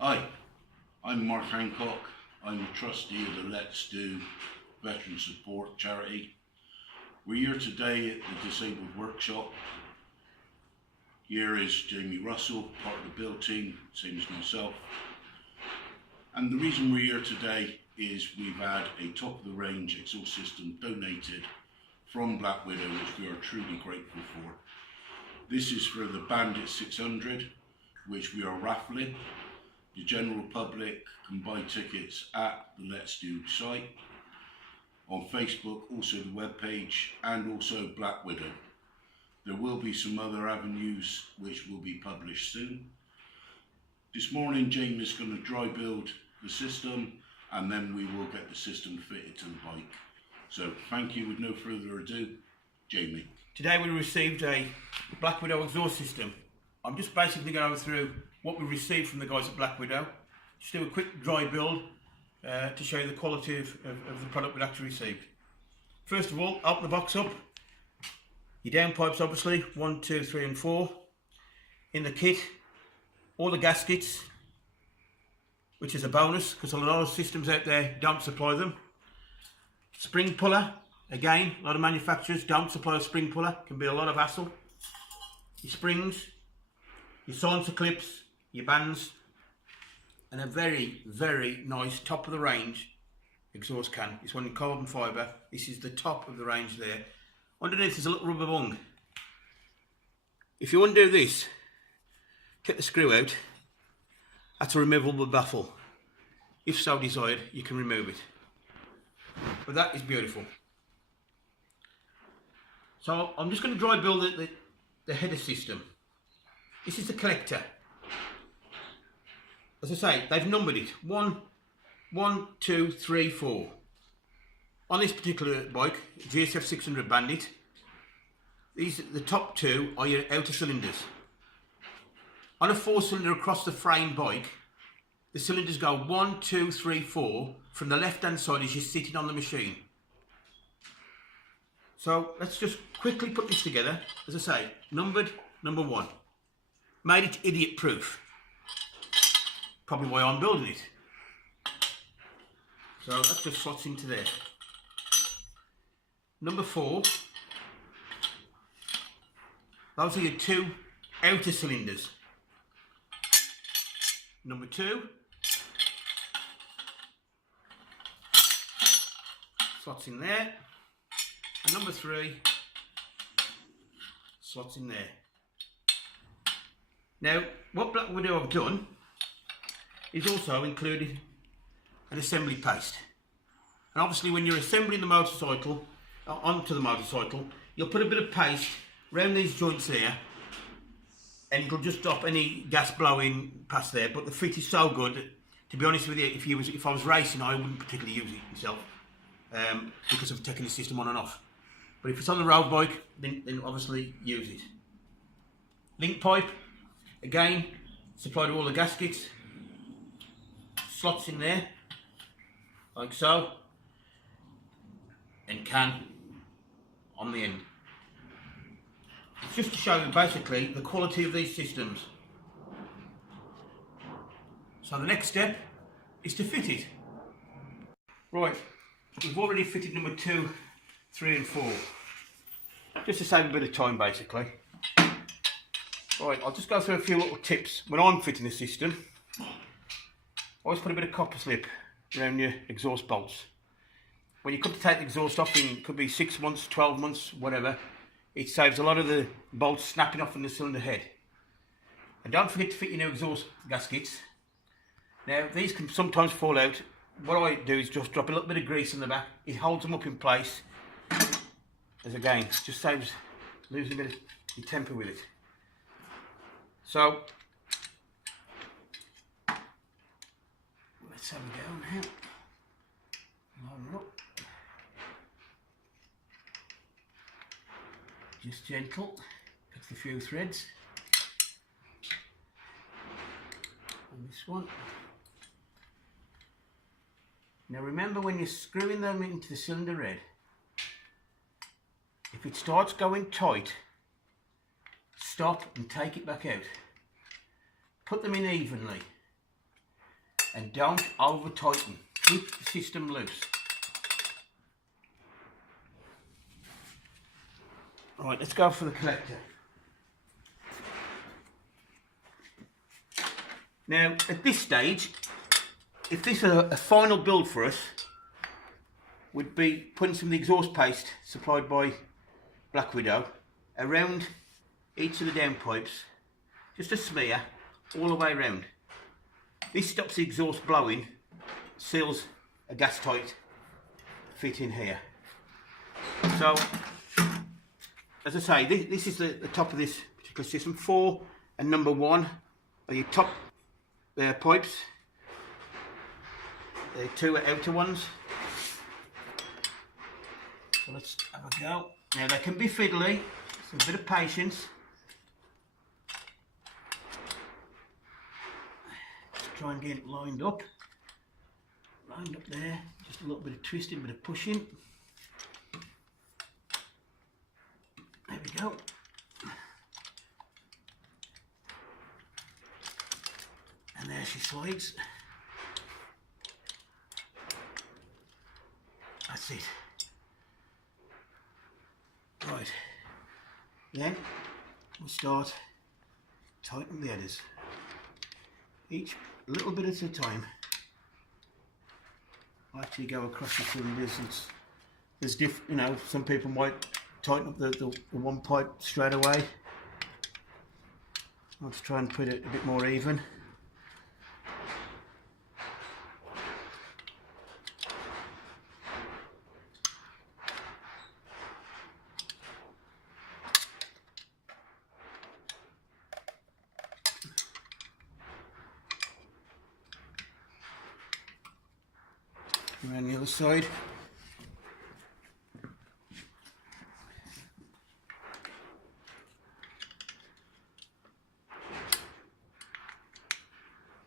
Hi, I'm Mark Hancock. I'm a trustee of the Let's Do Veteran Support Charity. We're here today at the Disabled Workshop. Here is Jamie Russell, part of the build team, same as myself. And the reason we're here today is we've had a top of the range exhaust system donated from Black Widow, which we are truly grateful for. This is for the BANDIT 600, which we are raffling. The general public can buy tickets at the Let's Do site, on Facebook, also the webpage, and also Black Widow. There will be some other avenues which will be published soon. This morning Jamie is going to dry build the system and then we will get the system fitted to the bike. So thank you, with no further ado, Jamie. Today we received a Black Widow exhaust system. I'm just basically going to go through what we received from the guys at Black Widow. Just do a quick dry build to show you the quality of the product we actually received. First of all, open the box up. Your downpipes, obviously, 1, 2, 3 and 4. In the kit, all the gaskets, which is a bonus because a lot of systems out there don't supply them. Spring puller, again, a lot of manufacturers don't supply a spring puller, can be a lot of hassle. Your springs, your silencer clips, your bands, and a very, very nice top of the range exhaust can. It's one in carbon fibre. This is the top of the range there. Underneath there's a little rubber bung. If you undo this, get the screw out, that's a removable baffle. If so desired, you can remove it. But that is beautiful. So I'm just going to dry build the header system. This is the collector. As I say, they've numbered it. 1, 2, 3, 4. On this particular bike, GSF 600 Bandit, the top two are your outer cylinders. On a 4-cylinder across the frame bike, the cylinders go 1, 2, 3, 4 from the left hand side as you're sitting on the machine. So let's just quickly put this together. As I say, numbered number 1. Made it idiot proof. Probably why I'm building it. So that just slots into there. Number 4. Those are your 2 outer cylinders. Number 2. Slots in there. And number 3. Slots in there. Now, what Black Widow have done is also included an assembly paste. And obviously when you're assembling the motorcycle, onto the motorcycle, you'll put a bit of paste around these joints here and it'll just stop any gas blowing past there. But the fit is so good, to be honest with you, if I was racing, I wouldn't particularly use it myself because of taking the system on and off. But if it's on the road bike, then obviously use it. Link pipe, again, supplied all the gaskets. Slots in there, like so, and can on the end. It's just to show you basically the quality of these systems. So the next step is to fit it. Right, we've already fitted number 2, 3 and 4. Just to save a bit of time basically. Right, I'll just go through a few little tips when I'm fitting the system. Always put a bit of copper slip around your exhaust bolts. When you come to take the exhaust off, it could be 6 months, 12 months, whatever, it saves a lot of the bolts snapping off from the cylinder head. And don't forget to fit your new exhaust gaskets. Now, these can sometimes fall out. What I do is just drop a little bit of grease in the back. It holds them up in place. As again, just saves losing a bit of your temper with it. So, let's have a go now. Line up. Just gentle. Pick a few threads. And this one. Now remember, when you're screwing them into the cylinder head, if it starts going tight, stop and take it back out. Put them in evenly. and don't over tighten. Keep the system loose. Right, let's go for the collector. Now, at this stage, if this is a final build for us, we'd be putting some of the exhaust paste supplied by Black Widow around each of the downpipes, just a smear all the way around. This stops the exhaust blowing, seals a gas tight fit in here. So, as I say, this is the top of this particular system. 4 and number 1 are your top pipes. The 2 are outer ones. So let's have a go. Now they can be fiddly, so a bit of patience. Let's try and get it lined up. Lined up there, just a little bit of twisting, a bit of pushing. There we go. And there she slides. That's it. Right. Then we'll start tightening the headers. Each a little bit at a time. I actually go across the cylinders. There's different, you know, some people might tighten up the one pipe straight away. I'll just try and put it a bit more even. Around the other side.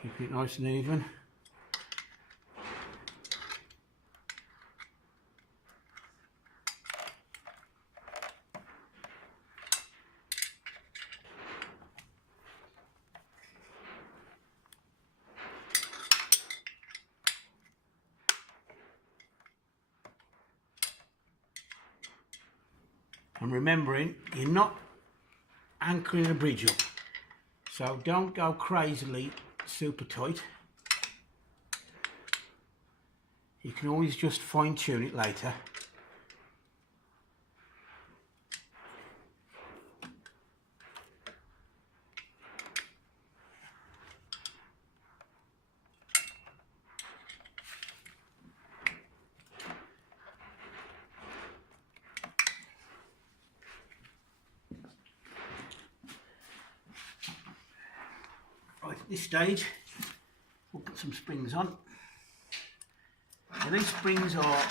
Keep it nice and even. And remembering, you're not anchoring a bridge up, so don't go crazily super tight. You can always just fine tune it later. Right, at this stage, we'll put some springs on. Now these springs are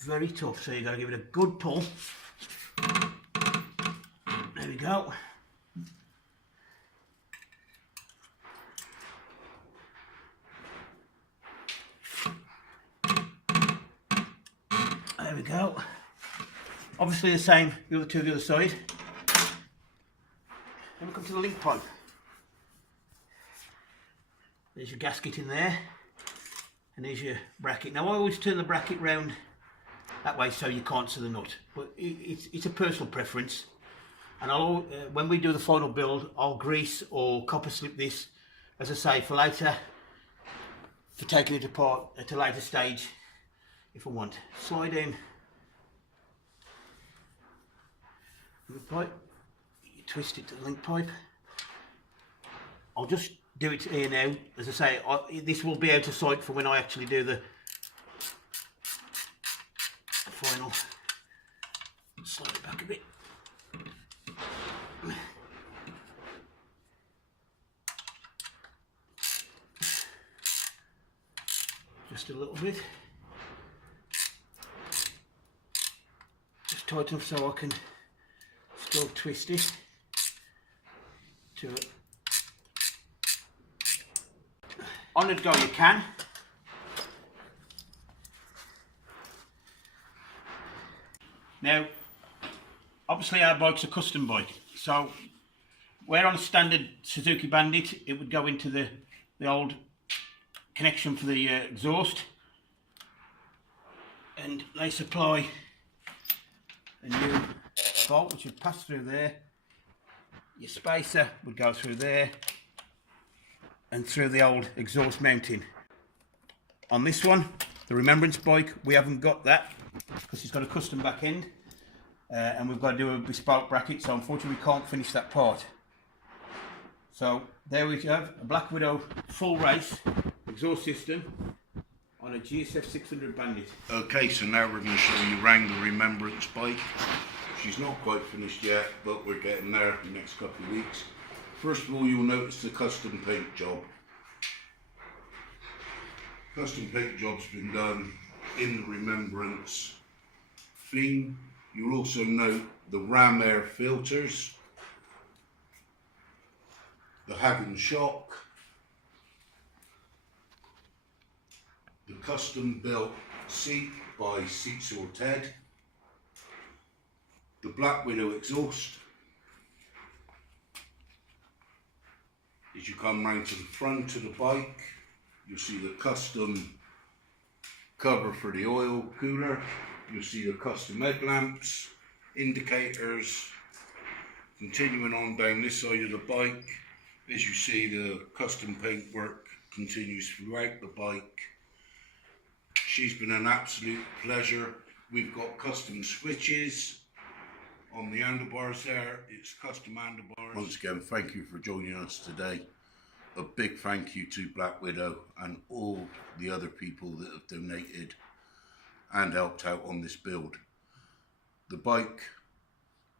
very tough, so you've got to give it a good pull. There we go. There we go. Obviously the same, the other two the other side. Then we come to the link pipe. There's your gasket in there, and there's your bracket. Now I always turn the bracket round that way so you can't see the nut, but it's a personal preference. And I'll when we do the final build, I'll grease or copper slip this, as I say, for later, for taking it apart at a later stage if I want. Slide in the pipe, you twist it to the link pipe. I'll just do it here now. As I say, this will be out of sight for when I actually do the final. Slide it back a bit. Just a little bit. Just tight enough so I can still twist it to it. On the go you can. Now, obviously our bike's a custom bike, so where on a standard Suzuki Bandit it would go into the old connection for the exhaust, and they supply a new bolt which would pass through there. Your spacer would go through there and through the old exhaust mounting. On this one, the Remembrance bike, we haven't got that because it's got a custom back end, and we've got to do a bespoke bracket, so unfortunately we can't finish that part. So there we have a Black Widow full race exhaust system on a GSF 600 Bandit. Okay, so now we're going to show you around the Remembrance bike. She's not quite finished yet, but we're getting there in the next couple of weeks. First of all, you'll notice the custom paint job. Custom paint job's been done in the Remembrance theme. You'll also note the ram air filters, the Hagen shock, the custom built seat by Seat Sorted, the Black Widow exhaust. As you come round to the front of the bike, you'll see the custom cover for the oil cooler. You'll see the custom headlamps, indicators. Continuing on down this side of the bike, as you see, the custom paint work continues throughout the bike. She's been an absolute pleasure. We've got custom switches on the handlebars there. It's custom handlebars. Once again, thank you for joining us today. A big thank you to Black Widow and all the other people that have donated and helped out on this build. The bike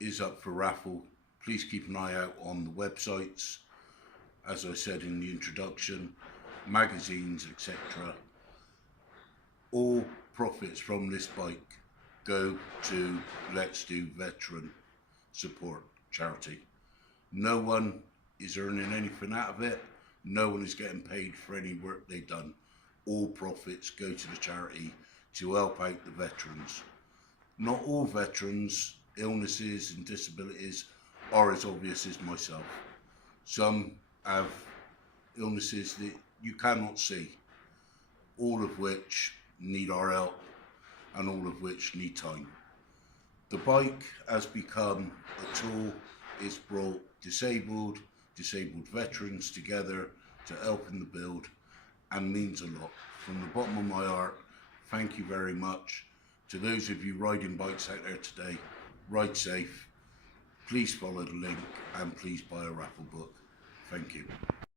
is up for raffle. Please keep an eye out on the websites, as I said in the introduction, magazines, etc. All profits from this bike go to Let's Do Veteran Support charity. No one is earning anything out of it. No one is getting paid for any work they've done. All profits go to the charity to help out the veterans. Not all veterans' illnesses and disabilities are as obvious as myself. Some have illnesses that you cannot see, all of which need our help and all of which need time. The bike has become a tool. It's brought disabled veterans together to help in the build and means a lot. From the bottom of my heart, thank you very much. To those of you riding bikes out there today, ride safe. Please follow the link and please buy a raffle book. Thank you.